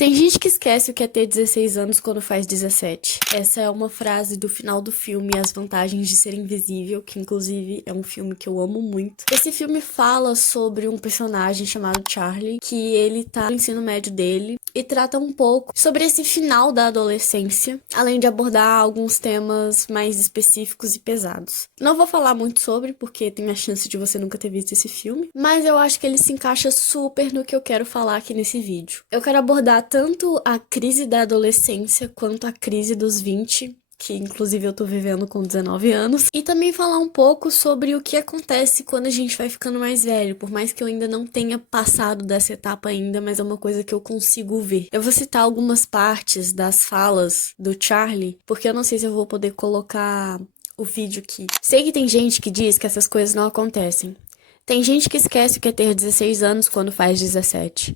Tem gente que esquece o que é ter 16 anos quando faz 17. Essa é uma frase do final do filme As Vantagens de Ser Invisível, que inclusive é um filme que eu amo muito. Esse filme fala sobre um personagem chamado Charlie, que ele tá no ensino médio dele e trata um pouco sobre esse final da adolescência, além de abordar alguns temas mais específicos e pesados. Não vou falar muito sobre, porque tem a chance de você nunca ter visto esse filme, mas eu acho que ele se encaixa super no que eu quero falar aqui nesse vídeo. Eu quero abordar tanto a crise da adolescência quanto a crise dos 20, que inclusive eu tô vivendo com 19 anos, e também falar um pouco sobre o que acontece quando a gente vai ficando mais velho, por mais que eu ainda não tenha passado dessa etapa ainda, mas é uma coisa que eu consigo ver. Eu vou citar algumas partes das falas do Charlie, porque eu não sei se eu vou poder colocar o vídeo aqui. Sei que tem gente que diz que essas coisas não acontecem. Tem gente que esquece o que é ter 16 anos quando faz 17.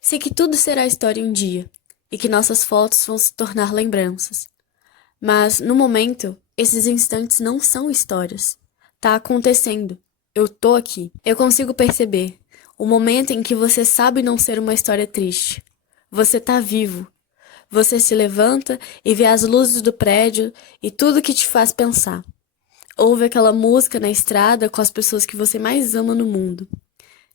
Sei que tudo será história um dia, e que nossas fotos vão se tornar lembranças. Mas, no momento, esses instantes não são histórias. Tá acontecendo. Eu tô aqui. Eu consigo perceber o momento em que você sabe não ser uma história triste. Você tá vivo. Você se levanta e vê as luzes do prédio e tudo que te faz pensar. Ouve aquela música na estrada com as pessoas que você mais ama no mundo.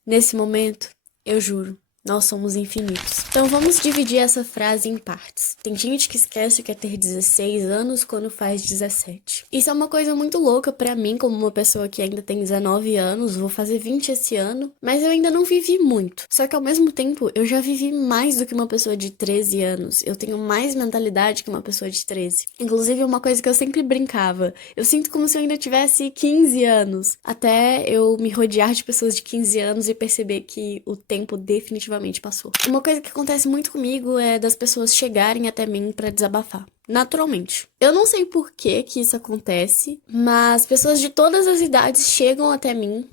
Nesse momento, eu juro, nós somos infinitos. Então vamos dividir essa frase em partes. Tem gente que esquece o que é ter 16 anos quando faz 17. Isso é uma coisa muito louca pra mim, como uma pessoa que ainda tem 19 anos, vou fazer 20 esse ano, mas eu ainda não vivi muito. Só que ao mesmo tempo, eu já vivi mais do que uma pessoa de 13 anos. Eu tenho mais mentalidade que uma pessoa de 13. Inclusive, uma coisa que eu sempre brincava, eu sinto como se eu ainda tivesse 15 anos, até eu me rodear de pessoas de 15 anos e perceber que o tempo definitivamente passou. Uma coisa que acontece muito comigo é das pessoas chegarem até mim pra desabafar. Naturalmente. Eu não sei por que isso acontece, mas pessoas de todas as idades chegam até mim.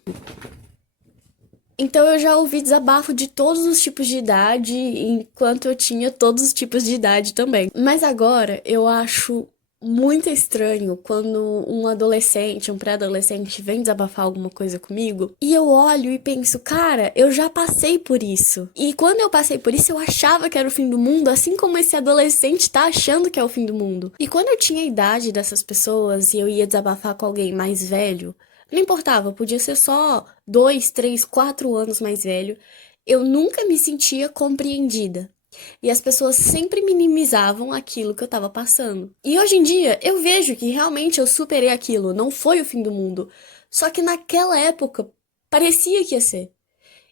Então eu já ouvi desabafo de todos os tipos de idade, enquanto eu tinha todos os tipos de idade também. Mas agora eu acho muito estranho quando um adolescente, um pré-adolescente vem desabafar alguma coisa comigo e eu olho e penso, cara, eu já passei por isso. E quando eu passei por isso, eu achava que era o fim do mundo, assim como esse adolescente tá achando que é o fim do mundo. E quando eu tinha a idade dessas pessoas e eu ia desabafar com alguém mais velho, não importava, podia ser só 2, 3, 4 anos mais velho, eu nunca me sentia compreendida. E as pessoas sempre minimizavam aquilo que eu tava passando. E hoje em dia, eu vejo que realmente eu superei aquilo, não foi o fim do mundo. Só que naquela época, parecia que ia ser.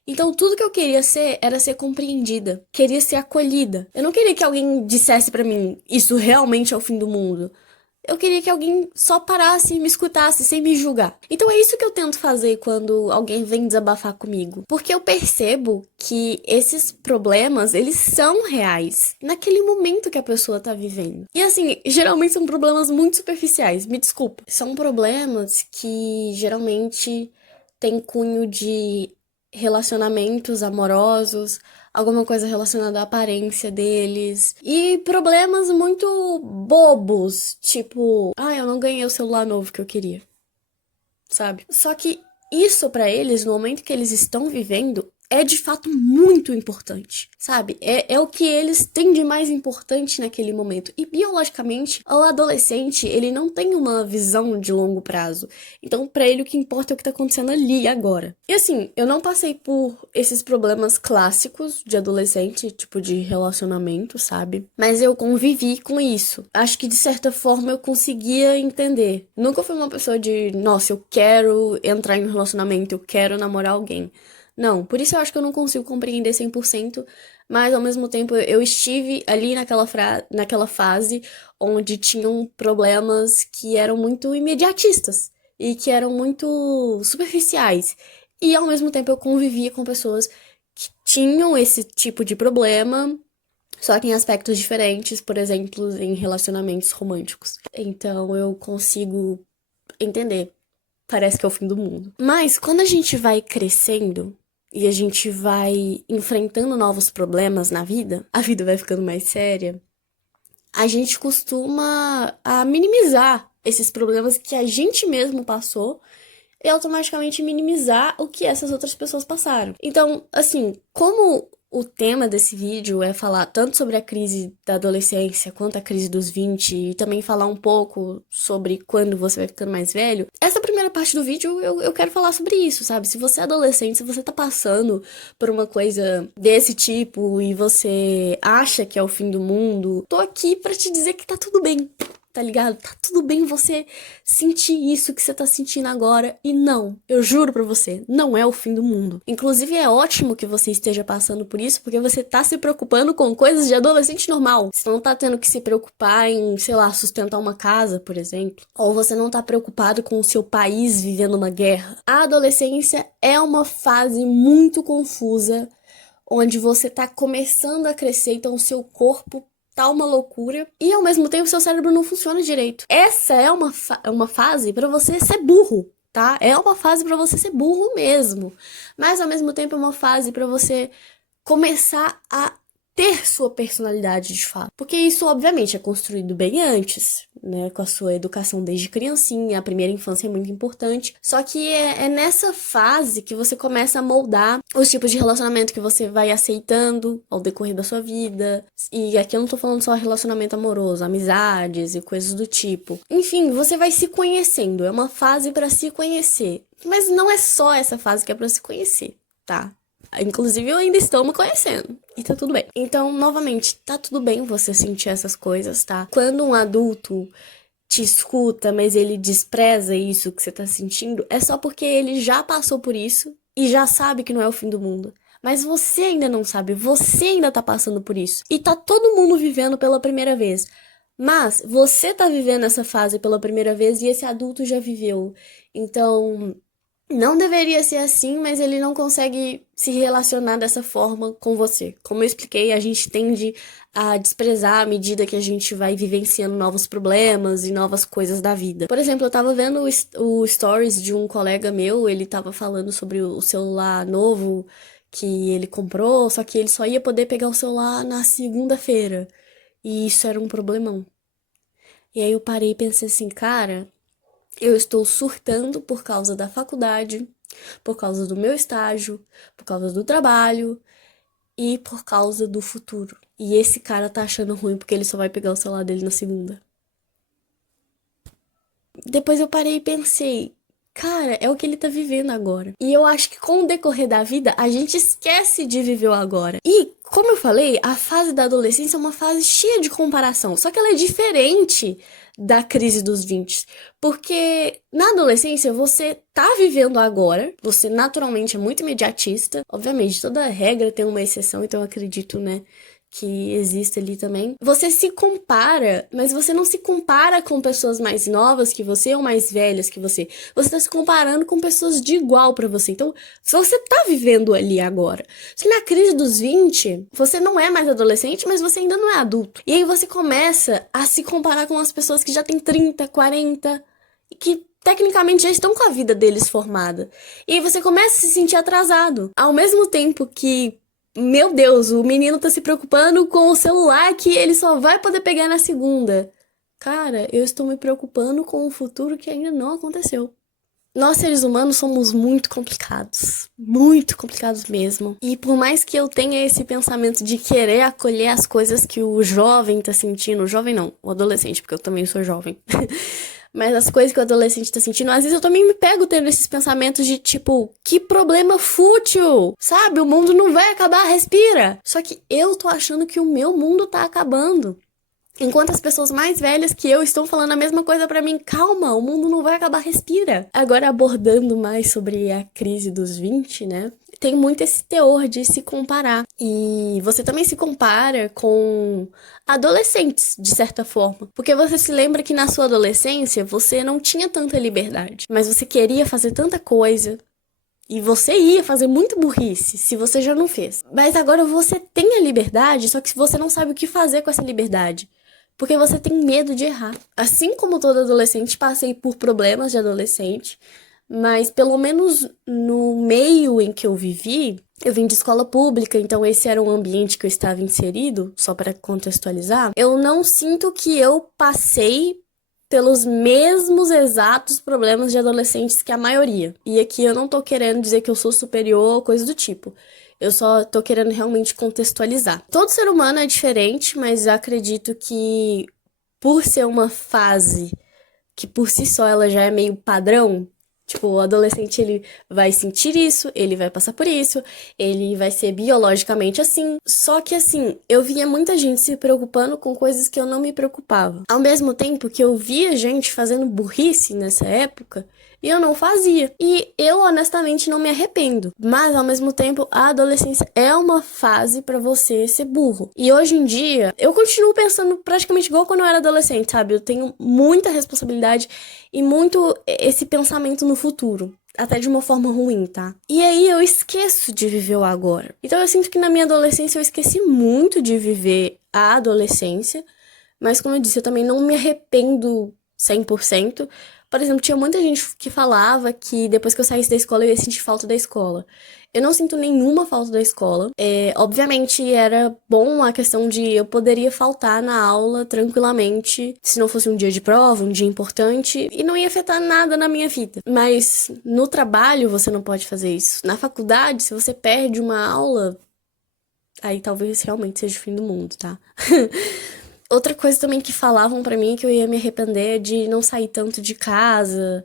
Então tudo que eu queria ser era ser compreendida, queria ser acolhida. Eu não queria que alguém dissesse pra mim, isso realmente é o fim do mundo. Eu queria que alguém só parasse e me escutasse sem me julgar. Então é isso que eu tento fazer quando alguém vem desabafar comigo. Porque eu percebo que esses problemas, eles são reais. Naquele momento que a pessoa tá vivendo. E assim, geralmente são problemas muito superficiais. Me desculpa. São problemas que geralmente têm cunho de relacionamentos amorosos, alguma coisa relacionada à aparência deles e problemas muito bobos, tipo, eu não ganhei o celular novo que eu queria, sabe? Só que isso pra eles, no momento que eles estão vivendo, é de fato muito importante, sabe? É o que eles têm de mais importante naquele momento. E biologicamente, o adolescente, ele não tem uma visão de longo prazo. Então, pra ele, o que importa é o que tá acontecendo ali e agora. E assim, eu não passei por esses problemas clássicos de adolescente, tipo de relacionamento, sabe? Mas eu convivi com isso. Acho que de certa forma eu conseguia entender. Nunca fui uma pessoa de, nossa, eu quero entrar em um relacionamento, eu quero namorar alguém. Não, por isso eu acho que eu não consigo compreender 100%, mas ao mesmo tempo eu estive ali naquela fase onde tinham problemas que eram muito imediatistas e que eram muito superficiais. E ao mesmo tempo eu convivia com pessoas que tinham esse tipo de problema, só que em aspectos diferentes, por exemplo, em relacionamentos românticos. Então eu consigo entender. Parece que é o fim do mundo. Mas quando a gente vai crescendo e a gente vai enfrentando novos problemas na vida, a vida vai ficando mais séria, a gente costuma a minimizar esses problemas que a gente mesmo passou e automaticamente minimizar o que essas outras pessoas passaram. Então, assim, como o tema desse vídeo é falar tanto sobre a crise da adolescência quanto a crise dos 20 e também falar um pouco sobre quando você vai ficando mais velho, essa primeira parte do vídeo eu quero falar sobre isso, sabe? Se você é adolescente, se você tá passando por uma coisa desse tipo e você acha que é o fim do mundo, tô aqui pra te dizer que tá tudo bem. Tá ligado? Tá tudo bem você sentir isso que você tá sentindo agora. E não, eu juro pra você, não é o fim do mundo. Inclusive, é ótimo que você esteja passando por isso, porque você tá se preocupando com coisas de adolescente normal. Você não tá tendo que se preocupar em, sei lá, sustentar uma casa, por exemplo. Ou você não tá preocupado com o seu país vivendo uma guerra. A adolescência é uma fase muito confusa, onde você tá começando a crescer, então o seu corpo tá uma loucura e ao mesmo tempo seu cérebro não funciona direito. Essa é uma fase pra você ser burro, tá? É uma fase pra você ser burro mesmo, mas ao mesmo tempo é uma fase pra você começar a ter sua personalidade de fato. Porque isso, obviamente, é construído bem antes, né? Com a sua educação desde criancinha, a primeira infância é muito importante. Só que é nessa fase que você começa a moldar os tipos de relacionamento que você vai aceitando ao decorrer da sua vida. E aqui eu não tô falando só relacionamento amoroso, amizades e coisas do tipo. Enfim, você vai se conhecendo. É uma fase pra se conhecer. Mas não é só essa fase que é pra se conhecer, tá? Inclusive, eu ainda estou me conhecendo. E tá tudo bem. Então, novamente, tá tudo bem você sentir essas coisas, tá? Quando um adulto te escuta, mas ele despreza isso que você tá sentindo, é só porque ele já passou por isso e já sabe que não é o fim do mundo. Mas você ainda não sabe, você ainda tá passando por isso. E tá todo mundo vivendo pela primeira vez. Mas você tá vivendo essa fase pela primeira vez e esse adulto já viveu. Então, não deveria ser assim, mas ele não consegue se relacionar dessa forma com você. Como eu expliquei, a gente tende a desprezar à medida que a gente vai vivenciando novos problemas e novas coisas da vida. Por exemplo, eu tava vendo o stories de um colega meu, ele tava falando sobre o celular novo que ele comprou, só que ele só ia poder pegar o celular na segunda-feira. E isso era um problemão. E aí eu parei e pensei assim, cara, eu estou surtando por causa da faculdade, por causa do meu estágio, por causa do trabalho e por causa do futuro. E esse cara tá achando ruim porque ele só vai pegar o celular dele na segunda. Depois eu parei e pensei, cara, é o que ele tá vivendo agora. E eu acho que com o decorrer da vida, a gente esquece de viver o agora. E, como eu falei, a fase da adolescência é uma fase cheia de comparação. Só que ela é diferente da crise dos 20. Porque na adolescência você tá vivendo agora, você naturalmente é muito imediatista. Obviamente, toda regra tem uma exceção, então eu acredito, né, que existe ali também. Você se compara, mas você não se compara com pessoas mais novas que você ou mais velhas que você. Você tá se comparando com pessoas de igual pra você. Então, se você tá vivendo ali agora. Se na crise dos 20, você não é mais adolescente, mas você ainda não é adulto. E aí você começa a se comparar com as pessoas que já têm 30, 40 e que tecnicamente já estão com a vida deles formada. E aí você começa a se sentir atrasado. Ao mesmo tempo que meu Deus, o menino tá se preocupando com o celular que ele só vai poder pegar na segunda. Cara, eu estou me preocupando com o futuro que ainda não aconteceu. Nós, seres humanos, somos muito complicados mesmo. E por mais que eu tenha esse pensamento de querer acolher as coisas que o jovem tá sentindo, o jovem não, o adolescente, porque eu também sou jovem. Mas as coisas que o adolescente tá sentindo, às vezes eu também me pego tendo esses pensamentos de tipo, que problema fútil, sabe? O mundo não vai acabar, respira. Só que eu tô achando que o meu mundo tá acabando. Enquanto as pessoas mais velhas que eu estão falando a mesma coisa pra mim, calma, o mundo não vai acabar, respira. Agora abordando mais sobre a crise dos 20, né? Tem muito esse teor de se comparar. E você também se compara com adolescentes, de certa forma. Porque você se lembra que na sua adolescência você não tinha tanta liberdade, mas você queria fazer tanta coisa. E você ia fazer muito burrice se você já não fez. Mas agora você tem a liberdade, só que você não sabe o que fazer com essa liberdade. Porque você tem medo de errar. Assim como todo adolescente, passei por problemas de adolescente. Mas pelo menos no meio em que eu vivi, eu vim de escola pública, então esse era um ambiente que eu estava inserido, só para contextualizar. Eu não sinto que eu passei pelos mesmos exatos problemas de adolescentes que a maioria. E aqui eu não tô querendo dizer que eu sou superior ou coisa do tipo. Eu só tô querendo realmente contextualizar. Todo ser humano é diferente, mas acredito que por ser uma fase que por si só ela já é meio padrão, tipo, o adolescente ele vai sentir isso, ele vai passar por isso, ele vai ser biologicamente assim. Só que assim, eu via muita gente se preocupando com coisas que eu não me preocupava. Ao mesmo tempo que eu via gente fazendo burrice nessa época, e eu não fazia. E eu, honestamente, não me arrependo. Mas, ao mesmo tempo, a adolescência é uma fase pra você ser burro. E hoje em dia, eu continuo pensando praticamente igual quando eu era adolescente, sabe? Eu tenho muita responsabilidade e muito esse pensamento no futuro. Até de uma forma ruim, tá? E aí eu esqueço de viver o agora. Então eu sinto que na minha adolescência eu esqueci muito de viver a adolescência. Mas como eu disse, eu também não me arrependo 100%. Por exemplo, tinha muita gente que falava que depois que eu saísse da escola eu ia sentir falta da escola. Eu não sinto nenhuma falta da escola. Obviamente era bom a questão de eu poderia faltar na aula tranquilamente, se não fosse um dia de prova, um dia importante, e não ia afetar nada na minha vida. Mas no trabalho você não pode fazer isso. Na faculdade, se você perde uma aula, aí talvez realmente seja o fim do mundo, tá? Outra coisa também que falavam pra mim que eu ia me arrepender de não sair tanto de casa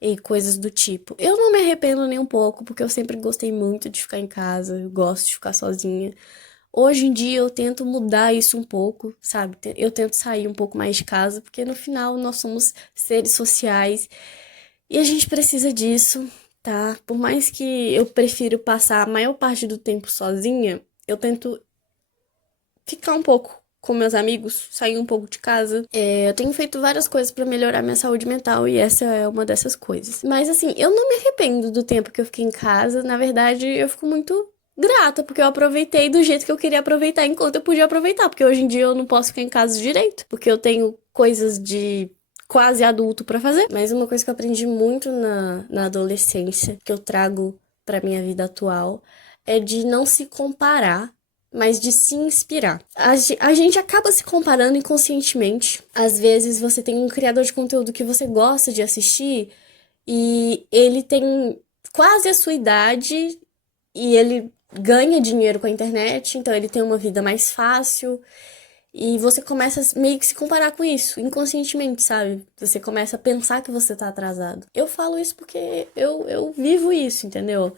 e coisas do tipo. Eu não me arrependo nem um pouco, porque eu sempre gostei muito de ficar em casa, eu gosto de ficar sozinha. Hoje em dia eu tento mudar isso um pouco, sabe? Eu tento sair um pouco mais de casa, porque no final nós somos seres sociais e a gente precisa disso, tá? Por mais que eu prefiro passar a maior parte do tempo sozinha, eu tento ficar um pouco com meus amigos, sair um pouco de casa. Eu tenho feito várias coisas pra melhorar minha saúde mental e essa é uma dessas coisas. Mas assim, eu não me arrependo do tempo que eu fiquei em casa. Na verdade, eu fico muito grata porque eu aproveitei do jeito que eu queria aproveitar enquanto eu podia aproveitar, porque hoje em dia eu não posso ficar em casa direito, porque eu tenho coisas de quase adulto pra fazer. Mas uma coisa que eu aprendi muito na adolescência, que eu trago pra minha vida atual, é de não se comparar, mas de se inspirar. A gente acaba se comparando inconscientemente. Às vezes você tem um criador de conteúdo que você gosta de assistir e ele tem quase a sua idade e ele ganha dinheiro com a internet, então ele tem uma vida mais fácil. E você começa a meio que se comparar com isso, inconscientemente, sabe? Você começa a pensar que você tá atrasado. Eu falo isso porque eu vivo isso, entendeu?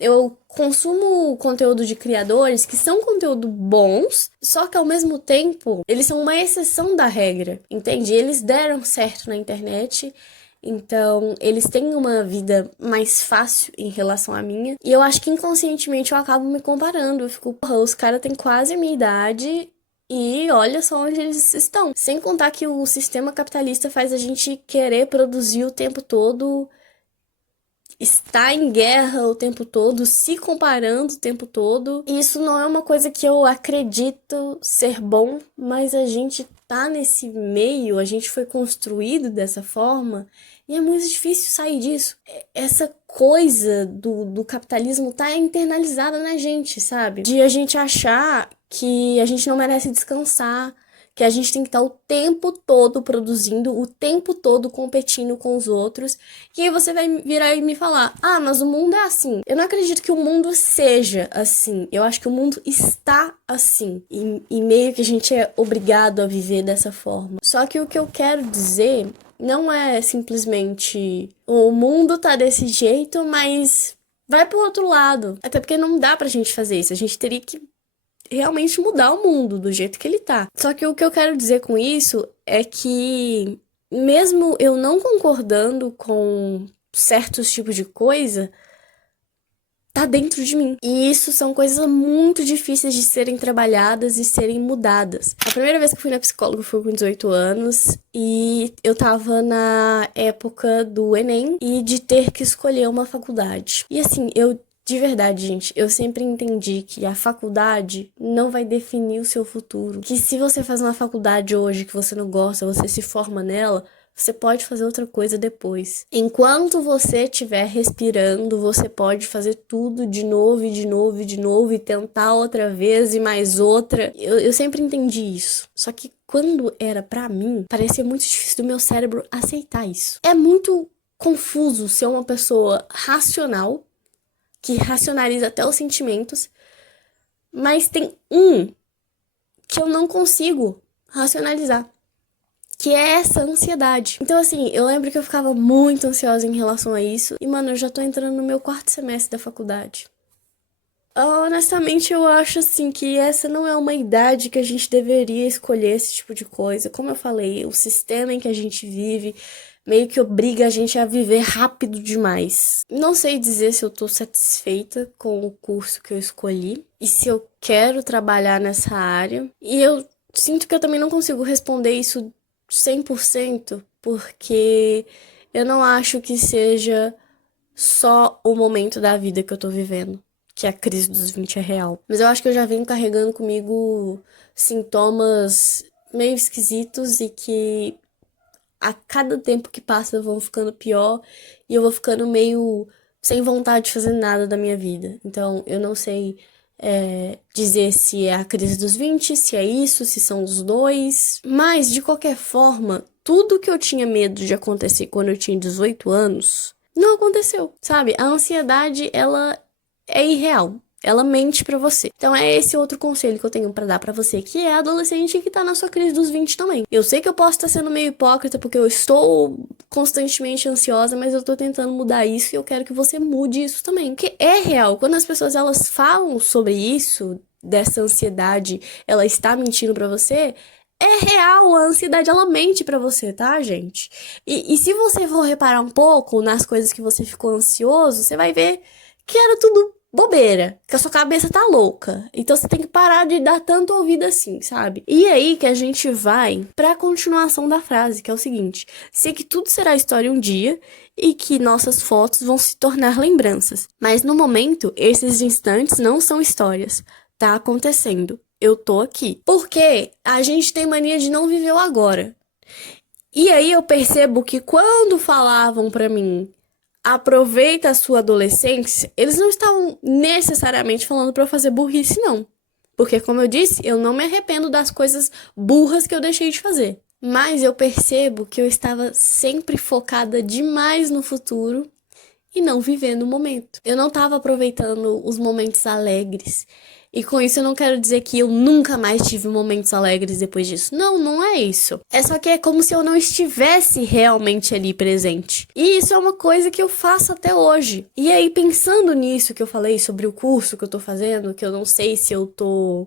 Eu consumo conteúdo de criadores que são conteúdo bons, só que ao mesmo tempo eles são uma exceção da regra, entende? Eles deram certo na internet, então eles têm uma vida mais fácil em relação à minha. E eu acho que inconscientemente eu acabo me comparando. Eu fico, porra, os caras têm quase a minha idade e olha só onde eles estão. Sem contar que o sistema capitalista faz a gente querer produzir o tempo todo, está em guerra o tempo todo, se comparando o tempo todo. E isso não é uma coisa que eu acredito ser bom, mas a gente tá nesse meio, a gente foi construído dessa forma e é muito difícil sair disso. Essa coisa do capitalismo tá internalizada na gente, sabe? De a gente achar que a gente não merece descansar, que a gente tem que estar o tempo todo produzindo, o tempo todo competindo com os outros. E aí você vai virar e me falar, ah, mas o mundo é assim. Eu não acredito que o mundo seja assim. Eu acho que o mundo está assim. E meio que a gente é obrigado a viver dessa forma. Só que o que eu quero dizer não é simplesmente o mundo tá desse jeito, mas vai pro outro lado. Até porque não dá pra gente fazer isso. A gente teria que realmente mudar o mundo do jeito que ele tá. Só que o que eu quero dizer com isso é que, mesmo eu não concordando com certos tipos de coisa, tá dentro de mim. E isso são coisas muito difíceis de serem trabalhadas e serem mudadas. A primeira vez que eu fui na psicóloga foi com 18 anos e eu tava na época do Enem e de ter que escolher uma faculdade. E assim, de verdade, gente, eu sempre entendi que a faculdade não vai definir o seu futuro. Que se você faz uma faculdade hoje que você não gosta, você se forma nela, você pode fazer outra coisa depois. Enquanto você estiver respirando, você pode fazer tudo de novo e de novo e de novo e tentar outra vez e mais outra. Eu sempre entendi isso. Só que quando era pra mim, parecia muito difícil do meu cérebro aceitar isso. É muito confuso ser uma pessoa racional, que racionaliza até os sentimentos, Mas tem um que eu não consigo racionalizar, que é essa ansiedade. Então, assim, eu lembro que eu ficava muito ansiosa em relação a isso. E, mano, eu já tô entrando no meu 4º semestre da faculdade. Honestamente, eu acho, assim, que essa não é uma idade que a gente deveria escolher esse tipo de coisa. Como eu falei, o sistema em que a gente vive meio que obriga a gente a viver rápido demais. Não sei dizer se eu tô satisfeita com o curso que eu escolhi e se eu quero trabalhar nessa área. E eu sinto que eu também não consigo responder isso 100%, porque eu não acho que seja só o momento da vida que eu tô vivendo, que a crise dos 20 é real. Mas eu acho que eu já venho carregando comigo sintomas meio esquisitos e que a cada tempo que passa vão ficando pior e eu vou ficando meio sem vontade de fazer nada da minha vida. Então, eu não sei dizer se é a crise dos 20, se é isso, se são os dois. Mas, de qualquer forma, tudo que eu tinha medo de acontecer quando eu tinha 18 anos não aconteceu, sabe? A ansiedade, ela é irreal. Ela mente pra você. Então é esse outro conselho que eu tenho pra dar pra você, que é adolescente que tá na sua crise dos 20 também. Eu sei que eu posso estar sendo meio hipócrita porque eu estou constantemente ansiosa, mas eu tô tentando mudar isso e eu quero que você mude isso também. Porque é real. Quando as pessoas elas falam sobre isso, dessa ansiedade, ela está mentindo pra você, é real, a ansiedade ela mente pra você, tá, gente? E se você for reparar um pouco nas coisas que você ficou ansioso, você vai ver que era tudo bobeira, que a sua cabeça tá louca. Então você tem que parar de dar tanto ouvido assim, sabe? E aí que a gente vai pra continuação da frase, que é o seguinte: sei que tudo será história um dia e que nossas fotos vão se tornar lembranças. Mas no momento, esses instantes não são histórias. Tá acontecendo. Eu tô aqui. Porque a gente tem mania de não viver o agora. E aí eu percebo que quando falavam pra mim aproveita a sua adolescência, eles não estavam necessariamente falando pra eu fazer burrice, não. Porque, como eu disse, eu não me arrependo das coisas burras que eu deixei de fazer. Mas eu percebo que eu estava sempre focada demais no futuro e não vivendo o momento. Eu não estava aproveitando os momentos alegres. E com isso eu não quero dizer que eu nunca mais tive momentos alegres depois disso. Não, não é isso. É só que é como se eu não estivesse realmente ali presente. E isso é uma coisa que eu faço até hoje. E aí, pensando nisso que eu falei sobre o curso que eu tô fazendo, que eu não sei se eu tô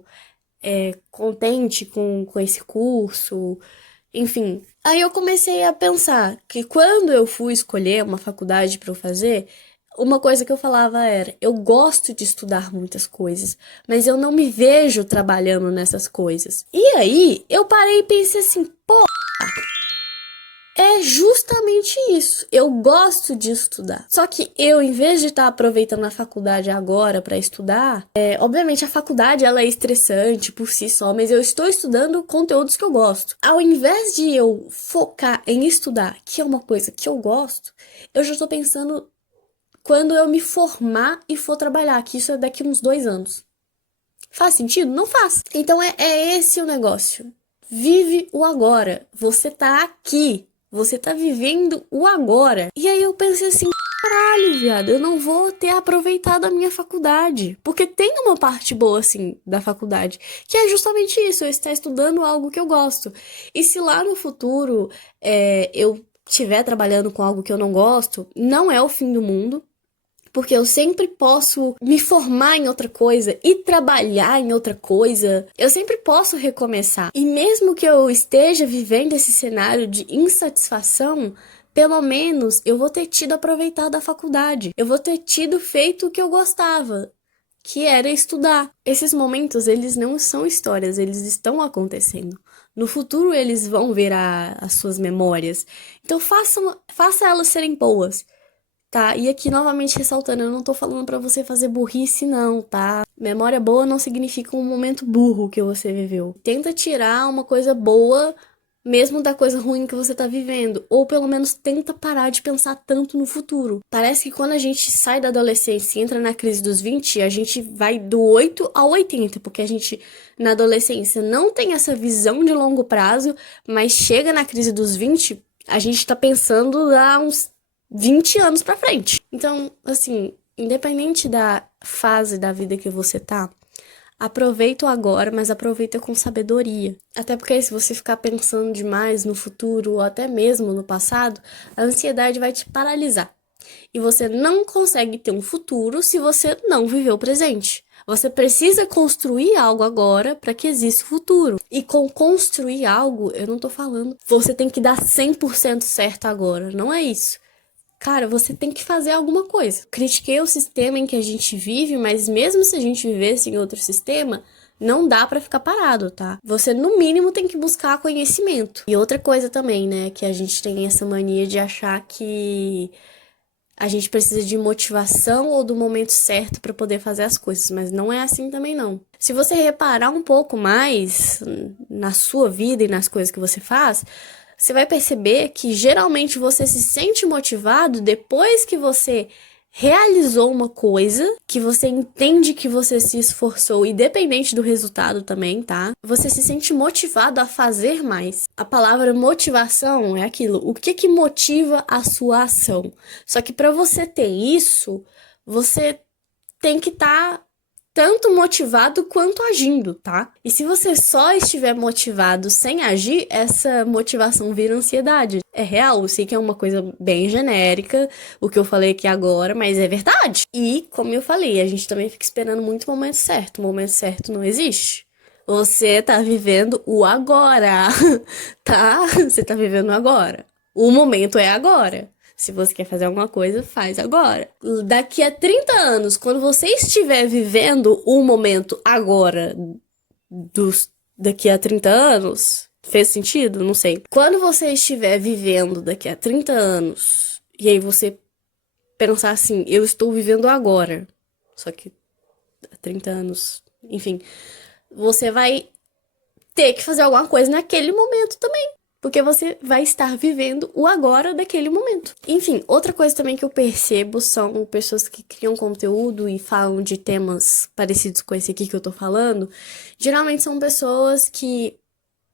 contente com esse curso, enfim. Aí eu comecei a pensar que quando eu fui escolher uma faculdade para eu fazer, uma coisa que eu falava era: eu gosto de estudar muitas coisas, mas eu não me vejo trabalhando nessas coisas. E aí eu parei e pensei assim, pô, é justamente isso. Eu gosto de estudar. Só que eu, em vez de estar aproveitando a faculdade agora para estudar, obviamente a faculdade ela é estressante por si só, mas eu estou estudando conteúdos que eu gosto. Ao invés de eu focar em estudar, que é uma coisa que eu gosto, eu já estou pensando quando eu me formar e for trabalhar, que isso é daqui uns 2 anos. Faz sentido? Não faz. Então é esse o negócio. Vive o agora. Você tá aqui. Você tá vivendo o agora. E aí eu pensei assim, caralho, viado, eu não vou ter aproveitado a minha faculdade. Porque tem uma parte boa, assim, da faculdade, que é justamente isso, eu estar estudando algo que eu gosto. E se lá no futuro eu estiver trabalhando com algo que eu não gosto, não é o fim do mundo. Porque eu sempre posso me formar em outra coisa e trabalhar em outra coisa. Eu sempre posso recomeçar. E mesmo que eu esteja vivendo esse cenário de insatisfação, pelo menos eu vou ter tido aproveitado a faculdade. Eu vou ter tido feito o que eu gostava, que era estudar. Esses momentos, eles não são histórias, eles estão acontecendo. No futuro, eles vão ver as suas memórias. Então, faça elas serem boas. Tá, e aqui novamente ressaltando, eu não tô falando pra você fazer burrice não, tá? Memória boa não significa um momento burro que você viveu. Tenta tirar uma coisa boa mesmo da coisa ruim que você tá vivendo, ou pelo menos tenta parar de pensar tanto no futuro. Parece que quando a gente sai da adolescência e entra na crise dos 20, a gente vai do 8 ao 80, porque a gente na adolescência não tem essa visão de longo prazo, mas chega na crise dos 20, a gente tá pensando há uns 20 anos pra frente. Então, assim, independente da fase da vida que você tá, Aproveita o agora, mas aproveita com sabedoria. Até porque se você ficar pensando demais no futuro ou até mesmo no passado, a ansiedade vai te paralisar. E você não consegue ter um futuro se você não viver o presente. Você precisa construir algo agora para que exista o futuro. E com construir algo, eu não tô falando, você tem que dar 100% certo agora. Não é isso. Cara, você tem que fazer alguma coisa. Critiquei o sistema em que a gente vive, mas mesmo se a gente vivesse em outro sistema, não dá pra ficar parado, tá? Você, no mínimo, tem que buscar conhecimento. E outra coisa também, né, que a gente tem essa mania de achar que a gente precisa de motivação ou do momento certo pra poder fazer as coisas, mas não é assim também não. Se você reparar um pouco mais na sua vida e nas coisas que você faz, você vai perceber que geralmente você se sente motivado depois que você realizou uma coisa, que você entende que você se esforçou, independente do resultado também, tá? Você se sente motivado a fazer mais. A palavra motivação é aquilo, o que motiva a sua ação. Só que para você ter isso, você tem que estar tanto motivado quanto agindo, tá? E se você só estiver motivado sem agir, essa motivação vira ansiedade. É real, eu sei que é uma coisa bem genérica, o que eu falei aqui agora, mas é verdade. E, como eu falei, a gente também fica esperando muito o momento certo. O momento certo não existe. Você tá vivendo o agora, tá? Você tá vivendo o agora. O momento é agora. Se você quer fazer alguma coisa, faz agora. Daqui a 30 anos, quando você estiver vivendo o momento agora daqui a 30 anos, fez sentido? Não sei. Quando você estiver vivendo daqui a 30 anos, e aí você pensar assim, eu estou vivendo agora, só que há 30 anos, enfim, você vai ter que fazer alguma coisa naquele momento também. Porque você vai estar vivendo o agora daquele momento. Enfim, outra coisa também que eu percebo são pessoas que criam conteúdo e falam de temas parecidos com esse aqui que eu tô falando. Geralmente são pessoas que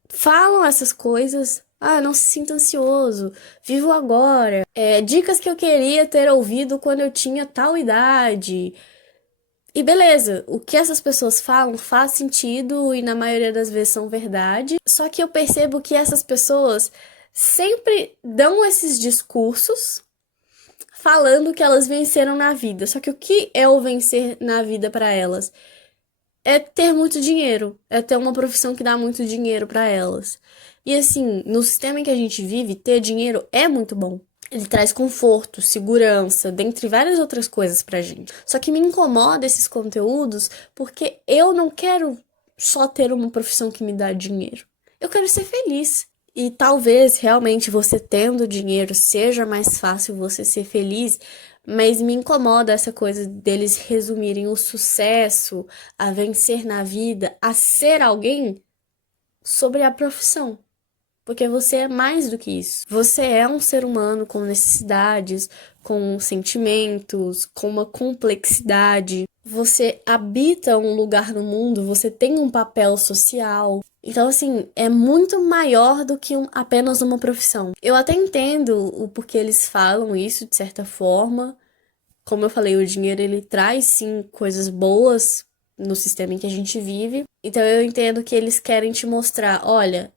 falam essas coisas. Ah, não se sinta ansioso, vivo agora. Dicas que eu queria ter ouvido quando eu tinha tal idade. E beleza, o que essas pessoas falam faz sentido e na maioria das vezes são verdade. Só que eu percebo que essas pessoas sempre dão esses discursos falando que elas venceram na vida. Só que o que é o vencer na vida para elas? É ter muito dinheiro, é ter uma profissão que dá muito dinheiro para elas. E assim, no sistema em que a gente vive, ter dinheiro é muito bom. Ele traz conforto, segurança, dentre várias outras coisas pra gente. Só que me incomoda esses conteúdos porque eu não quero só ter uma profissão que me dá dinheiro. Eu quero ser feliz. E talvez realmente você tendo dinheiro seja mais fácil você ser feliz, mas me incomoda essa coisa deles resumirem o sucesso, a vencer na vida, a ser alguém sobre a profissão. Porque você é mais do que isso. Você é um ser humano com necessidades, com sentimentos, com uma complexidade. Você habita um lugar no mundo, você tem um papel social. Então, assim, é muito maior do que apenas uma profissão. Eu até entendo o porquê eles falam isso, de certa forma. Como eu falei, o dinheiro, ele traz, sim, coisas boas no sistema em que a gente vive. Então, eu entendo que eles querem te mostrar, olha,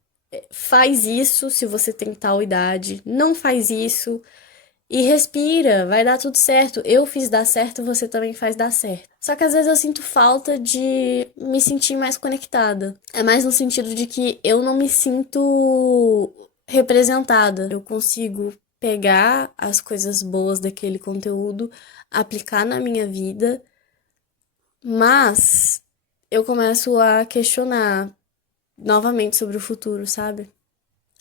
faz isso se você tem tal idade, não faz isso e respira, vai dar tudo certo. Eu fiz dar certo, você também faz dar certo. Só que às vezes eu sinto falta de me sentir mais conectada. É mais no sentido de que eu não me sinto representada. Eu consigo pegar as coisas boas daquele conteúdo, aplicar na minha vida, mas eu começo a questionar novamente sobre o futuro, sabe?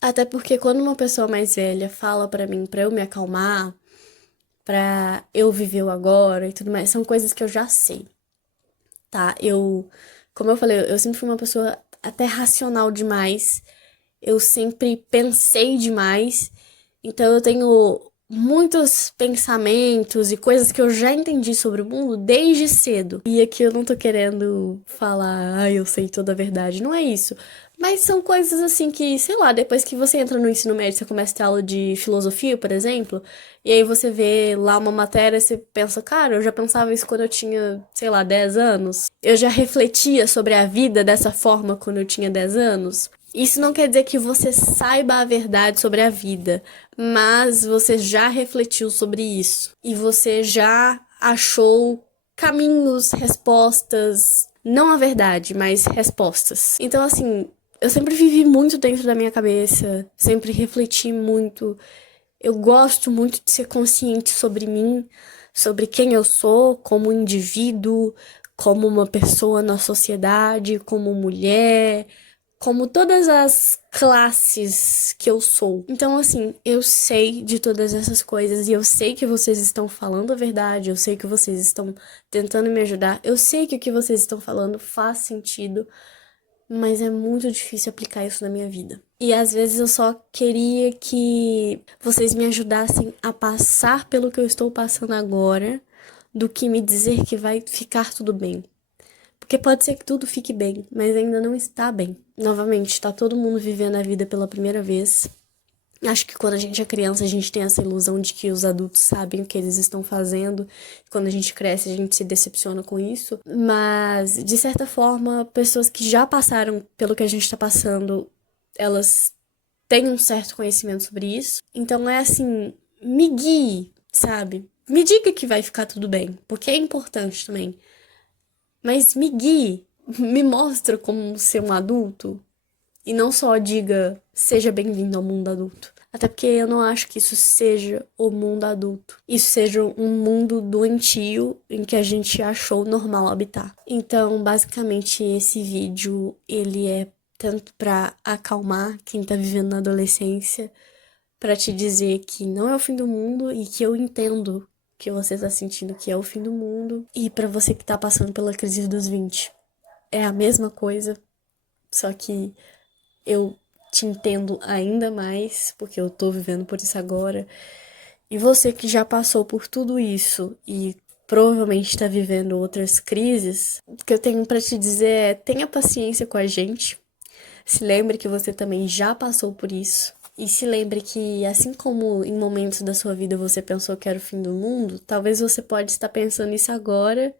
Até porque quando uma pessoa mais velha fala pra mim, pra eu me acalmar, pra eu viver o agora e tudo mais, são coisas que eu já sei, tá? Como eu falei, eu sempre fui uma pessoa até racional demais, eu sempre pensei demais, então eu tenho muitos pensamentos e coisas que eu já entendi sobre o mundo desde cedo. E aqui eu não tô querendo falar, eu sei toda a verdade, não é isso. Mas são coisas assim que, sei lá, depois que você entra no ensino médio, você começa a ter aula de filosofia, por exemplo, e aí você vê lá uma matéria e você pensa, cara, eu já pensava isso quando eu tinha, sei lá, 10 anos. Eu já refletia sobre a vida dessa forma quando eu tinha 10 anos. Isso não quer dizer que você saiba a verdade sobre a vida, mas você já refletiu sobre isso e você já achou caminhos, respostas, não a verdade, mas respostas. Então, assim, eu sempre vivi muito dentro da minha cabeça, sempre refleti muito. Eu gosto muito de ser consciente sobre mim, sobre quem eu sou como indivíduo, como uma pessoa na sociedade, como mulher, como todas as classes que eu sou. Então, assim, eu sei de todas essas coisas e eu sei que vocês estão falando a verdade, eu sei que vocês estão tentando me ajudar, eu sei que o que vocês estão falando faz sentido, mas é muito difícil aplicar isso na minha vida. E às vezes eu só queria que vocês me ajudassem a passar pelo que eu estou passando agora, do que me dizer que vai ficar tudo bem. Porque pode ser que tudo fique bem, mas ainda não está bem. Novamente, tá todo mundo vivendo a vida pela primeira vez. Acho que quando a gente é criança, a gente tem essa ilusão de que os adultos sabem o que eles estão fazendo. Quando a gente cresce, a gente se decepciona com isso. Mas, de certa forma, pessoas que já passaram pelo que a gente tá passando, elas têm um certo conhecimento sobre isso. Então é assim, me guie, sabe? Me diga que vai ficar tudo bem, porque é importante também. Mas me guie, me mostra como ser um adulto. E não só diga, seja bem-vindo ao mundo adulto. Até porque eu não acho que isso seja o mundo adulto. Isso seja um mundo doentio em que a gente achou normal habitar. Então, basicamente, esse vídeo, ele é tanto pra acalmar quem tá vivendo na adolescência, pra te dizer que não é o fim do mundo e que eu entendo que você tá sentindo que é o fim do mundo. E pra você que tá passando pela crise dos 20, é a mesma coisa, só que eu te entendo ainda mais, porque eu tô vivendo por isso agora. E você que já passou por tudo isso e provavelmente está vivendo outras crises, o que eu tenho para te dizer é: tenha paciência com a gente. Se lembre que você também já passou por isso. E se lembre que, assim como em momentos da sua vida você pensou que era o fim do mundo, talvez você pode estar pensando isso agora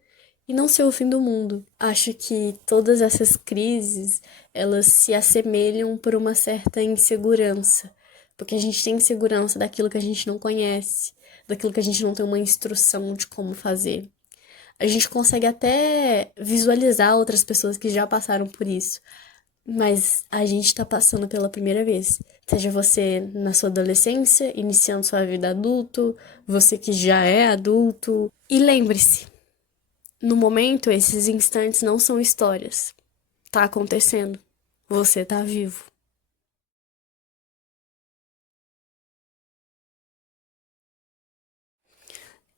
e não ser o fim do mundo. Acho que todas essas crises, elas se assemelham por uma certa insegurança, porque a gente tem insegurança daquilo que a gente não conhece, daquilo que a gente não tem uma instrução de como fazer. A gente consegue até visualizar outras pessoas que já passaram por isso, mas a gente tá passando pela primeira vez. Seja você na sua adolescência, iniciando sua vida adulto, você que já é adulto. E lembre-se, no momento, esses instantes não são histórias. Tá acontecendo. Você tá vivo.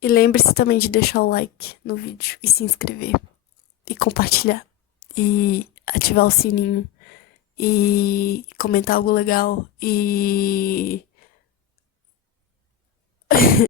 E lembre-se também de deixar o like no vídeo e se inscrever e compartilhar e ativar o sininho e comentar algo legal e